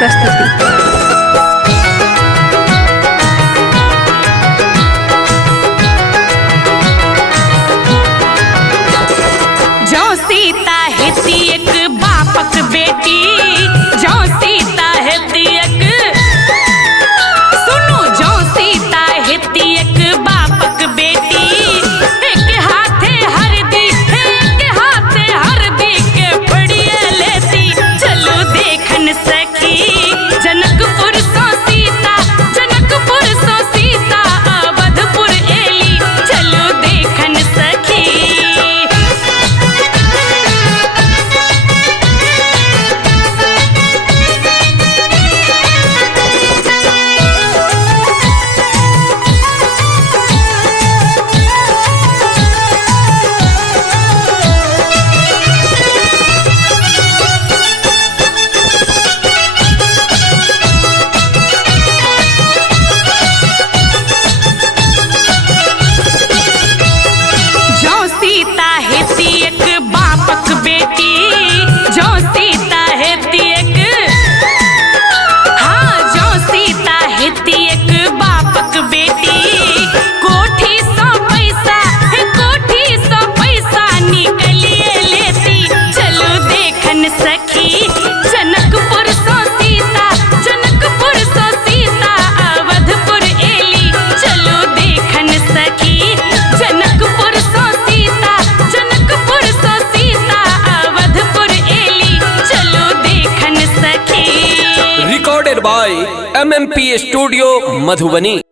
प्रस्तुति। सीता हेती एक बापक बेटी, जो सीता हेती एक, सुनो, जो सीता हेती एक बापक बेटी, एक हाथे हरदी, एक हाथे हरदी के फड़िए लेती, चलो देखन सखी जनकपुर सो सीता, जनकपुर सो सीता अवधपुर एली, चलो देखन सखी। by MMP Studio, Madhubani।